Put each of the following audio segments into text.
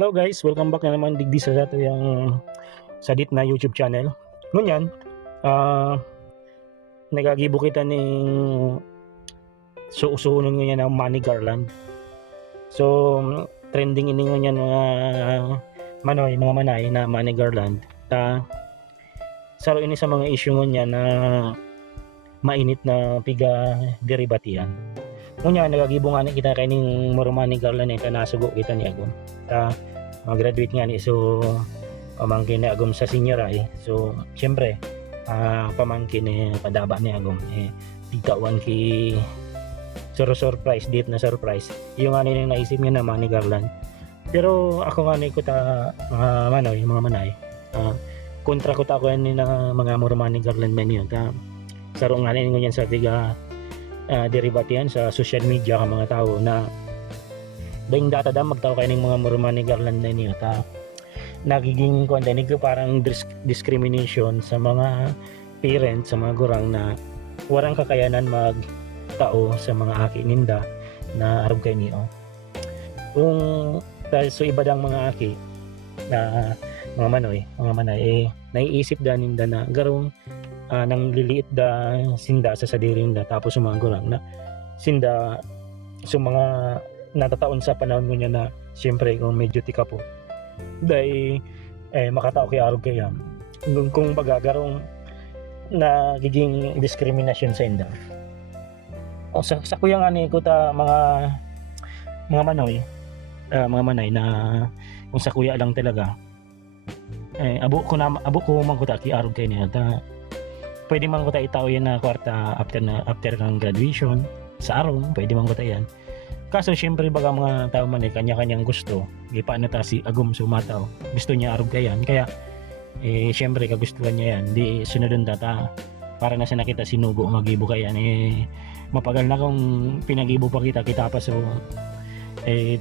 Hello guys, welcome back na naman digdi sa ato yung sadit na YouTube channel. Ngunyan, nagagibo kita ning suusuhunon ngayon ng Manny Garland. So, trending ini ngunyan mga manay na Manny Garland. Saro ini sa mga issue ngunyan na mainit na piga deribatian. Ngunyan, nagagibo nga kita kay ning Manny Garland ito nasugo kita ni Agon. Graduate nga ni so pamangkin ni Agom sa senior ay so syempre pamangkin ni padaba ni Agom tigtawan ki surprise date na surprise yung ano yung naisip niya naman ni Garland. Pero ako nga ni ko ta mga manay kontra ko ta ko ni na mga Manny Garland man yun saro nga ni ngunyan sa biga derivatian sa social media ka mga tao na dahil data magtao kayo ng mga Manny Garland na niyo nagiging kontanig ko parang discrimination sa mga parents, sa mga gurang na warang kakayanan magtao sa mga aki ninda na arog kayo niyo kung dahil so iba dang mga aki na mga manay naiisip da ninda na garong nang liliit da sinda sa sadiring da tapos sa mga gurang na sinda sa mga natataon sa panahon mo niya na siyempre kung medyo tika po dahil makatao kay arog kaya kung bagagarong nagiging discrimination sa inda sa kuya nga ni ko ta mga manay na kung sa kuya lang talaga abo ko man ko ta kay arog kay niya pwede man ko ta itaw yan na kwarta after ng graduation sa arong pwede man ko ta yan. Kaso syempre baga mga tao man kanya-kanyang gusto. Gipa na ta si Agom sumataw. Gusto niya arog kayan. Kaya syempre kagustuhan niya yan. Di sunodon data para na sa nakita sinugo magibo kayan. Mapagal na kung pinagibo pa kita pa so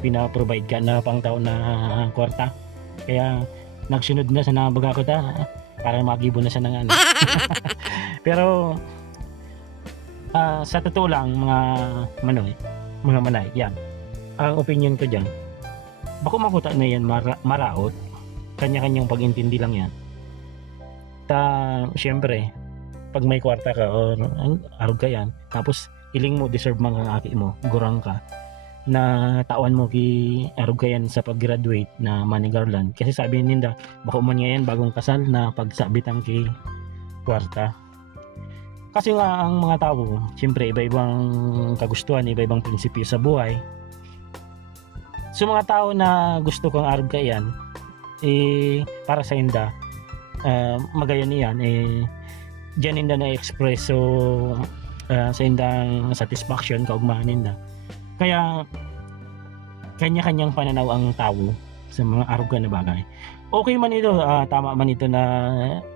pina-provide ka na pang tao na kwarta. Kaya nagsunod na sa nabaga ko ta para magibo na sa nang ano. Pero sa totoo lang mga manay, yan. Ang opinion ko dyan, bako makuta na yan maraot, kanya-kanyang pag-intindi lang yan. Siyempre, pag may kwarta ka o arog ka yan, tapos iling mo, deserve mga aki mo, gurang ka, na tawan mo ki arog ka yan sa pag-graduate na Manny Garland. Kasi sabi ninda, bako man yan bagong kasal na pagsabitan ki kwarta. Kasi nga ang mga tao, siyempre iba-ibang kagustuhan, iba-ibang prinsipyo sa buhay. So mga tao na gusto kang arog ka yan, para sa inda, magayon niyan, dyan inda na-express sa indang satisfaction, kaugmahan inda. Kaya, kanya-kanyang pananaw ang tao sa mga arog na bagay. Okay man ito, tama man ito na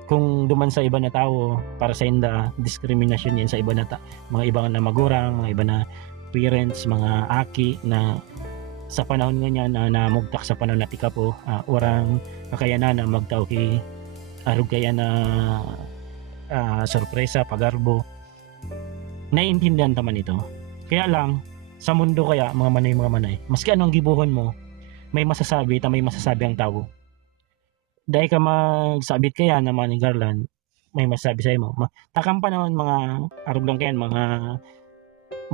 kung duman sa iba na tao para sa inda discrimination yan sa iba na mga ibang na magurang, mga iba na parents, mga aki na sa panahon nga na namugtak sa panahon na tika po orang kakayanan na magtao ki arog kaya na sorpresa, pagarbo naiintindihan taman ito. Kaya lang sa mundo kaya mga manay maski anong gibuhon mo may masasabi ang tao. Dahil ka magsabit kaya na Manny Garland, may masabi sa'yo mo. Takang panahon mga arog lang kayan, mga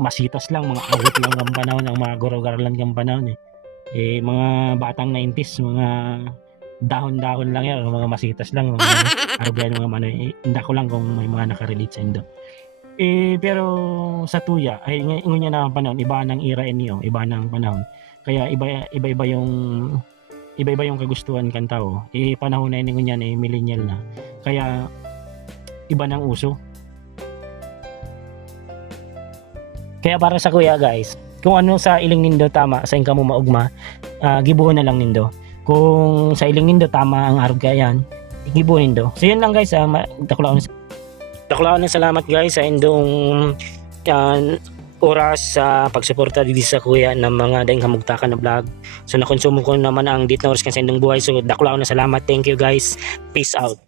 masitas lang, mga awit lang ang panahon, ang mga Goro Garland ang panahon mga batang 90s, mga dahon-dahon lang yan, mga masitas lang, mga arog lang mga manoy. Hindi ko lang kung may mga nakarelate sa indo. Pero sa tuya, ay ngayon na ang panahon, iba ng era niyo, iba ng panahon. Kaya iba-iba yung kagustuhan kan tao. Panahon na yun yan millennial na. Kaya iba ng uso. Kaya para sa kuya guys, kung ano sa iling nindo tama sa ingka mo maugma, gibuhon na lang nindo. Kung sa iling nindo tama ang arog kayan, gibuhon nindo. So yun lang guys, dakulaan na salamat guys sa indong oras sa pagsuporta dito sa kuya ng mga daing kamugtakan na vlog. So nakonsumo ko naman ang dit na oras kan sa indong buhay. So dakula ko na salamat. Thank you guys. Peace out.